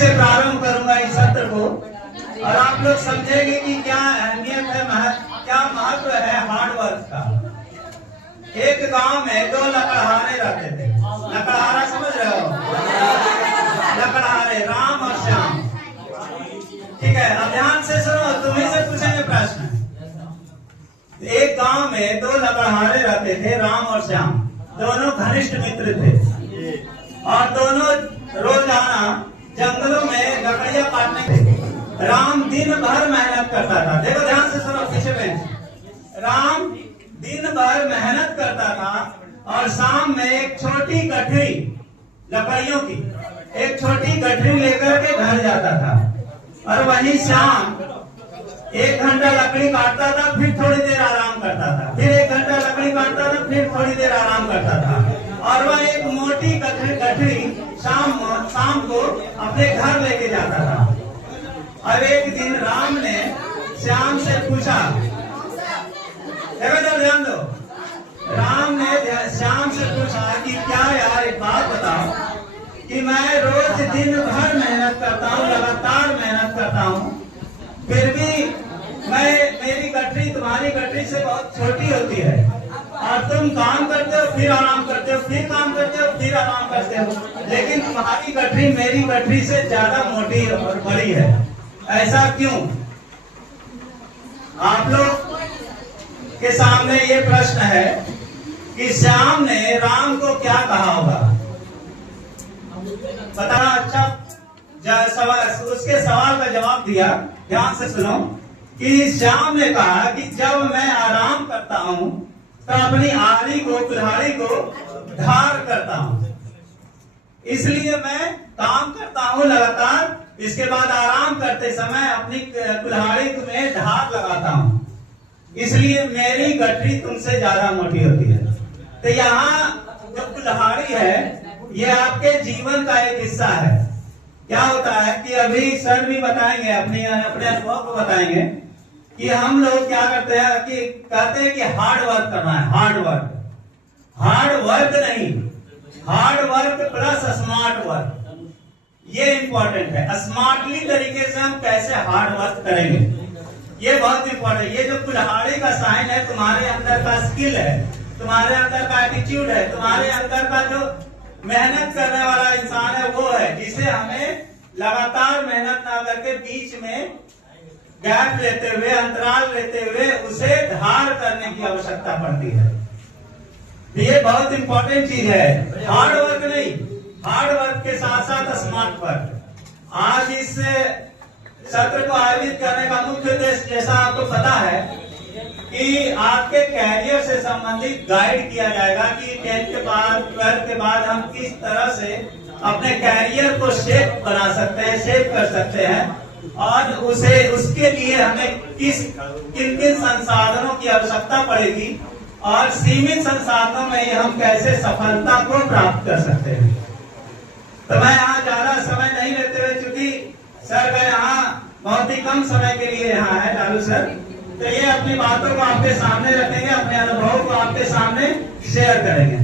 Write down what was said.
से प्रारंभ करूंगा इस सत्र को और आप लोग समझेंगे कि क्या अहमियत है, क्या महत्व है हार्ड वर्क का। एक गांव में 2 लकड़हारे रहते थे। लकड़हारा समझ रहे हो? लकड़हारे राम और श्याम। ठीक है, अब ध्यान से सुनो, तुम्ही से पूछेंगे प्रश्न। एक गांव में 2 लकड़हारे रहते थे, राम और श्याम। दोनों घनिष्ठ मित्र थे और दोनों रोजाना जंगलों में लकड़ियां काटने थे। राम दिन भर मेहनत करता था। देखो ध्यान से सुनो, पीछे बेंच। राम दिन भर मेहनत करता था और शाम में एक छोटी गठरी लकड़ियों की एक छोटी गठरी लेकर के घर जाता था। और वहीं श्याम 1 घंटा लकड़ी काटता था, फिर थोड़ी देर आराम करता था, फिर 1 घंटा लकड़ी काटता था, फिर थोड़ी देर आराम करता था। और वह एक मोटी गठरी शाम को अपने घर लेके जाता था। और एक दिन राम ने श्याम से पूछा, देखो ध्यान दो, राम ने श्याम से पूछा कि क्या यार एक बात बताओ कि मैं रोज दिन भर मेहनत करता हूँ, लगातार मेहनत करता हूँ, फिर भी मेरी गठरी तुम्हारी गठरी से बहुत छोटी होती है और तुम काम करते हो, फिर आराम करते हो, फिर काम करते हो, फिर आराम करते हो, लेकिन तुम्हारी गठरी मेरी गठरी से ज्यादा मोटी और बड़ी है, ऐसा क्यों? आप लोग के सामने ये प्रश्न है कि श्याम ने राम को क्या कहा होगा? बताना। अच्छा, उसके सवाल का जवाब दिया, ध्यान से सुनो, कि श्याम ने कहा कि जब मैं आराम करता हूं तो अपनी आरी को, कुल्हाड़ी को धार करता हूं, इसलिए मैं काम करता हूं लगातार, इसके बाद आराम करते समय अपनी कुल्हाड़ी में धार लगाता हूं, इसलिए मेरी गठरी तुमसे ज्यादा मोटी होती है। तो यहाँ जो कुल्हाड़ी है ये आपके जीवन का एक हिस्सा है। क्या होता है कि अभी सर भी बताएंगे, अपने अनुभव को बताएंगे कि हम लोग क्या करते हैं कि कहते हैं कि हार्ड वर्क करना है। हार्ड वर्क नहीं, hard work plus smart work, ये इंपॉर्टेंट है। स्मार्टली तरीके से हम कैसे हार्ड वर्क करेंगे, ये बहुत इंपॉर्टेंट। ये जो कुल्हाड़ी का साइन है, तुम्हारे अंदर का स्किल है, तुम्हारे अंदर का एटीट्यूड है, तुम्हारे अंदर का जो मेहनत करने वाला इंसान है वो है, जिसे हमें लगातार मेहनत ना करके बीच में गैप लेते हुए, अंतराल लेते हुए उसे धार करने की आवश्यकता पड़ती है। ये बहुत इंपॉर्टेंट चीज है। हार्ड वर्क नहीं, हार्ड वर्क के साथ साथ स्मार्ट वर्क। आज इस सत्र को आयोजित करने का मुख्य उद्देश्य, जैसा आपको पता है, कि आपके कैरियर से संबंधित गाइड किया जाएगा कि 10th के बाद, 12th के बाद हम किस तरह से अपने कैरियर को शेप बना सकते हैं, शेप कर सकते हैं, और उसके लिए हमें किन किन संसाधनों की आवश्यकता पड़ेगी और सीमित संसाधनों में हम कैसे सफलता को प्राप्त कर सकते हैं। तो मैं यहाँ ज्यादा समय नहीं लेते हुए, चूंकि सर का यहाँ बहुत ही कम समय के लिए यहाँ है लालू सर, तो ये अपनी बातों को आपके सामने रखेंगे, अपने अनुभव को आपके सामने शेयर करेंगे।